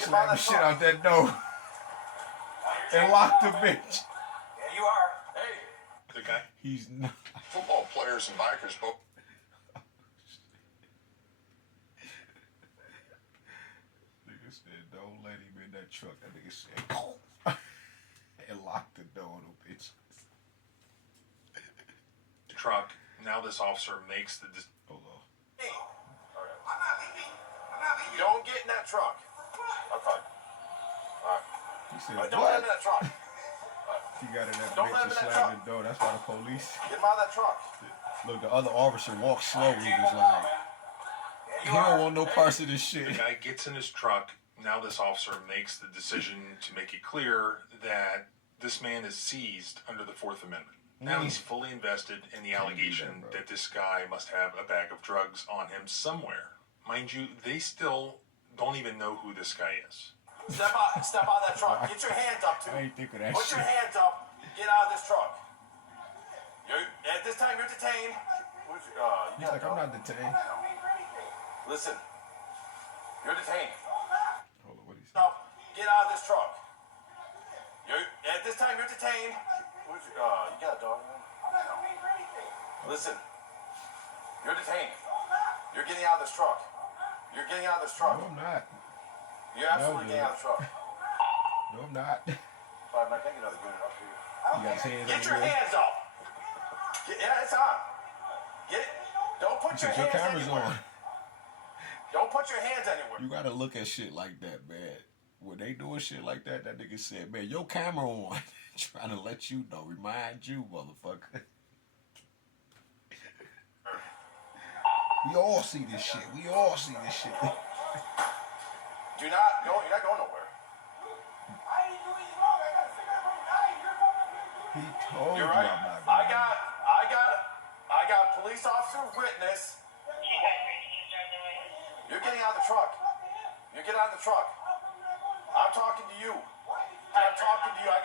slammed the shit out that door and locked the bitch. Yeah, you are. Hey. The guy? He's not. Football players and bikers both. Nigga said, don't let him in that truck. That nigga said, go. And locked the door on the bitch. The truck. Now this officer makes the... Hold on. Hey. I'm not leaving. I'm not leaving. Don't get in that truck. Okay. All right. He said, Don't let him in that truck. He got in that Don't bitch let him and in that slammed the door. That's why the police. Get him out of that truck. Look, the other officer walked slow. He was like, he don't want no parts of this shit. The guy gets in his truck. Now this officer makes the decision to make it clear that this man is seized under the Fourth Amendment. Now he's fully invested in the allegation that this guy must have a bag of drugs on him somewhere. Mind you, they still don't even know who this guy is. Step out of that truck. Get your hands up, too. I ain't think of that Put shit. your hands up. Get out of this truck. At this time, you're detained. He's like, I'm not detained. Listen. You're detained. Hold on, what he said? No, get out of this truck. At this time, you're detained. You got a dog, man? Listen. You're detained. You're getting out of this truck. You're getting out of this truck. No, I'm not. You're absolutely getting out of the truck. No, I'm not. Fine, I can't get another unit up here. You got his hands Get your everywhere. hands up. Yeah, it's on. Get it. Don't put your Your hands camera's anywhere. on. Don't put your hands anywhere. You gotta look at shit like that, man. When they doing shit like that, that nigga said, man, your camera on. Trying to let you know, remind you, motherfucker. We all see this shit. We all see this shit. You're not going nowhere. He told You're you right. I'm not I going. got police officer witness. You're getting out of the truck. You're getting out of the truck. I'm talking to you. I'm talking to you. I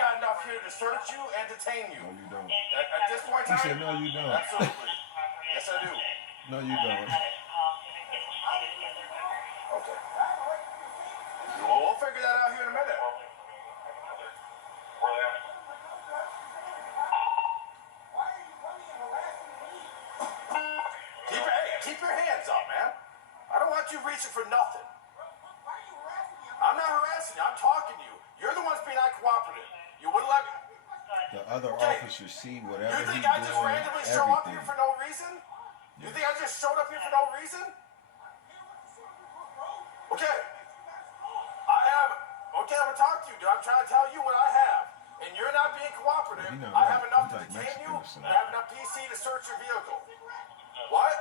got enough here to search you and detain you. No, you don't. At this point in He time. said, no, you don't. Absolutely. Yes, I do. No, you don't. Okay. Well, we'll figure that out here in a minute. Keep your hands up, man. I don't want you reaching for nothing. I'm not harassing you. I'm talking to you. You're the ones being uncooperative. You wouldn't let me. The other officers see whatever You he's think I just doing, randomly show up here everything. for no reason? You think I just showed up here for no reason? Okay. I'm gonna talk to you, dude. I'm trying to tell you what I have. And you're not being cooperative. You're not I right. have enough He's to like detain you, Mexican or and I have enough PC to search your vehicle. What?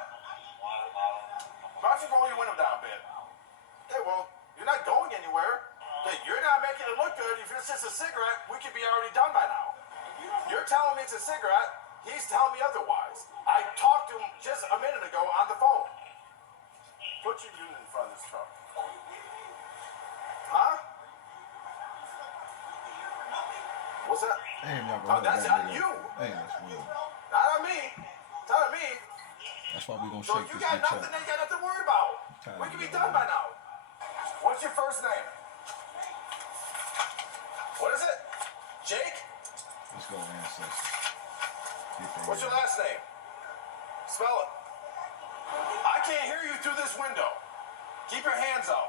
Why don't you roll your window down a bit? Okay, well, you're not going anywhere. Okay, you're not making it look good. If it's just a cigarette, we could be already done by now. You're telling me it's a cigarette. He's telling me otherwise. I talked to him just a minute ago on the phone. Put your unit in front of this truck. Huh? What's that? Damn, y'all Oh, gonna that's that on nigga. you. Damn, that's weird. Not on me. It's not on me. That's why we gonna So shake you this got bitch nothing. up. They got nothing to worry about. Tired We of can be it. done by now. What's your first name? What is it? Jake? Let's go, ancestors. Get that What's your in. last name? Spell it. I can't hear you through this window. Keep your hands up.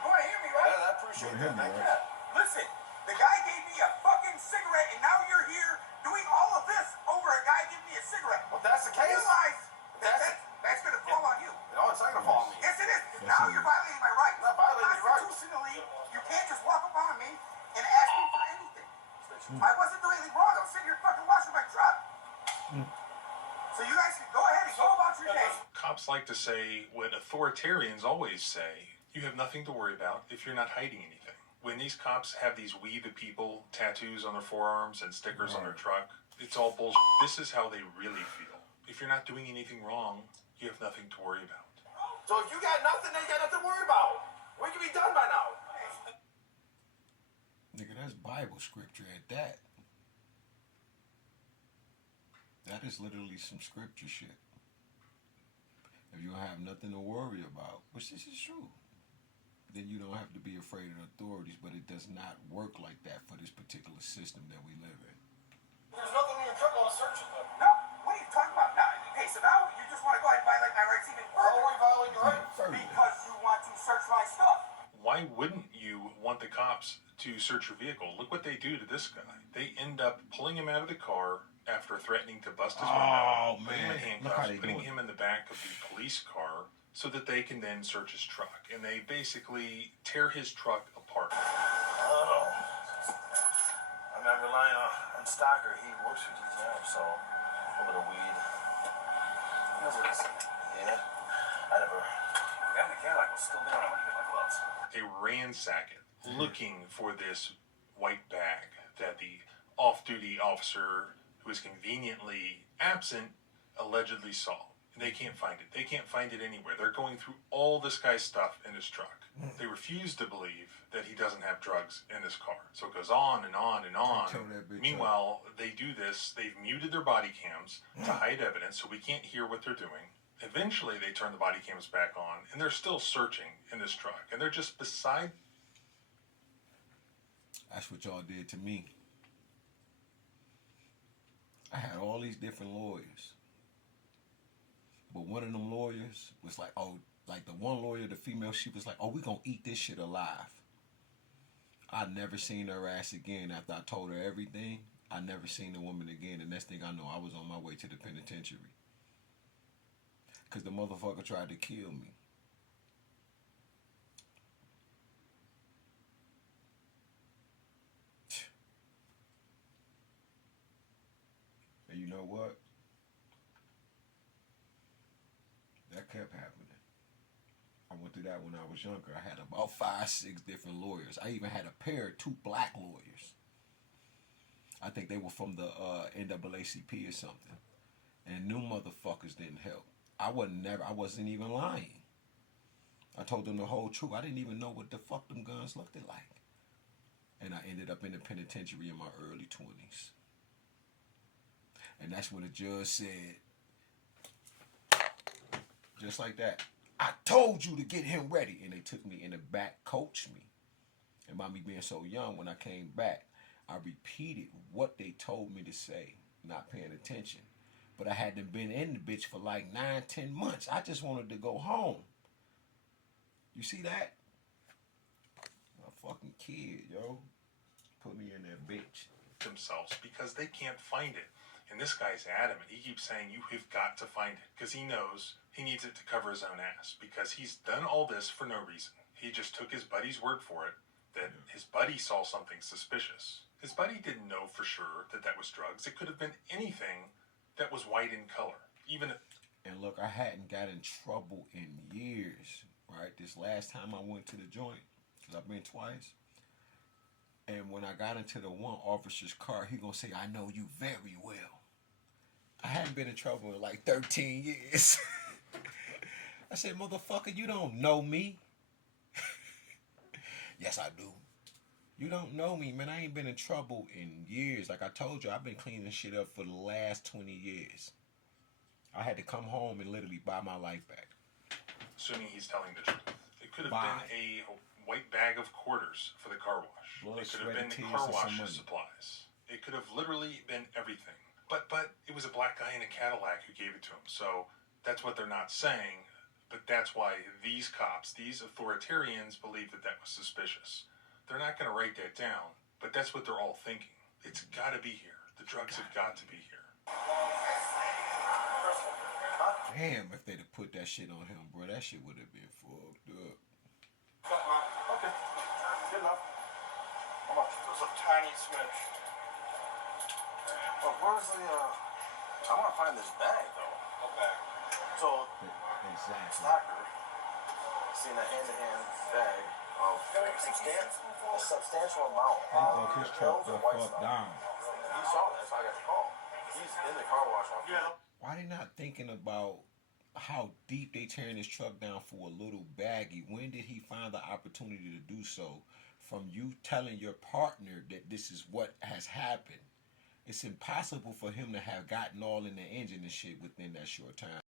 You wanna hear me, right? Yeah, I appreciate Hear that. me, Thank you. right? Listen, the guy gave me a fucking cigarette, and now you're here doing all of this over a guy giving me a cigarette. Well, if that's the case. Realize That's- that's gonna fall on you. No, it's not gonna fall on me. Yes, it is. Yes, Now it you're is. violating my rights. I'm not violating your rights. Constitutionally, you can't just walk up on me and ask me for anything. I wasn't doing anything wrong. I was sitting here fucking washing my truck. So you guys can go ahead and go about your day. Cops like to say what authoritarians always say. You have nothing to worry about if you're not hiding anything. When these cops have these "We the People" tattoos on their forearms and stickers on their truck, it's all bullshit. This is how they really feel. If you're not doing anything wrong, you have nothing to worry about. So if you got nothing, they got nothing to worry about. We can be done by now. Nigga, that's Bible scripture at that. That is literally some scripture shit. If you don't have nothing to worry about, which this is true. then you don't have to be afraid of the authorities. But it does not work like that for this particular system that we live in. There's nothing in your truck on a search it though. No, what are you talking about? Now, okay, so now you just want to go ahead and violate my rights even How further are we violating your rights? because you want to search my stuff. Why wouldn't you want the cops to search your vehicle? Look what they do to this guy. They end up pulling him out of the car after threatening to bust his window, putting him in handcuffs, putting him in the back of the police car so that they can then search his truck. And they basically tear his truck apart. Oh. I'm not relying on Stocker. He works for DTM, so a little bit of weed. He knows what it is. Yeah. I never. The guy in the Cadillac was still there when I get my gloves. They ransack it, looking for this white bag that the off-duty officer who is conveniently absent allegedly saw. They can't find it. They can't find it anywhere. They're going through all this guy's stuff in his truck. They refuse to believe that he doesn't have drugs in his car. So it goes on and on and on. Meanwhile, they do this. They've muted their body cams to hide evidence, so we can't hear what they're doing. Eventually, they turn the body cams back on, and they're still searching in this truck. And they're just beside... That's what y'all did to me. I had all these different lawyers. But one of them lawyers was like, oh, like the one lawyer, the female, she was like, oh, we gonna eat this shit alive. I never seen her ass again after I told her everything. I never seen the woman again. The next thing I know, I was on my way to the penitentiary. Because the motherfucker tried to kill me. And you know what? That kept happening. I went through that when I was younger. I had about 5, 6 different lawyers. I even had a pair of 2 black lawyers. I think they were from the NAACP or something. And new motherfuckers didn't help. I wasn't even lying. I told them the whole truth. I didn't even know what the fuck them guns looked like. And I ended up in the penitentiary in my early 20s. And that's when the judge said, just like that, I told you to get him ready. And they took me in the back, coached me. And by me being so young, when I came back, I repeated what they told me to say, not paying attention. But I hadn't been in the bitch for like 9, 10 months. I just wanted to go home. You see that? A fucking kid, yo. Put me in that bitch. Themselves because they can't find it. And this guy's adamant. He keeps saying, you have got to find it. Because he knows he needs it to cover his own ass. Because he's done all this for no reason. He just took his buddy's word for it. That his buddy saw something suspicious. His buddy didn't know for sure that that was drugs. It could have been anything that was white in color. Even if... And look, I hadn't got in trouble in years. Right? This last time I went to the joint. Because I've been twice. And when I got into the one officer's car, he gonna say, I know you very well. I hadn't been in trouble in like 13 years. I said, motherfucker, you don't know me. Yes, I do. You don't know me, man. I ain't been in trouble in years. Like I told you, I've been cleaning shit up for the last 20 years. I had to come home and literally buy my life back. Assuming he's telling the truth. It could have been a white bag of quarters for the car wash. Blood, it could have been sweat, car tears, wash and some supplies. It could have literally been everything. But it was a black guy in a Cadillac who gave it to him. So that's what they're not saying. But that's why these cops, these authoritarians, believe that that was suspicious. They're not going to write that down. But that's what they're all thinking. It's got to be here. The drugs have got to be here. Damn, if they'd have put that shit on him, bro, that shit would have been fucked up. Okay. Good enough. How much? Just a tiny smidge. But where's the, I want to find this bag, though. What bag? So, Exactly. Stocker seen a hand-to-hand bag of a substantial amount. He broke his truck the fuck down. He saw that, so I got the call. He's in the car wash off. Yeah. Why they not thinking about how deep they tearing his truck down for a little baggie? When did he find the opportunity to do so? From you telling your partner that this is what has happened. It's impossible for him to have gotten all in the engine and shit within that short time.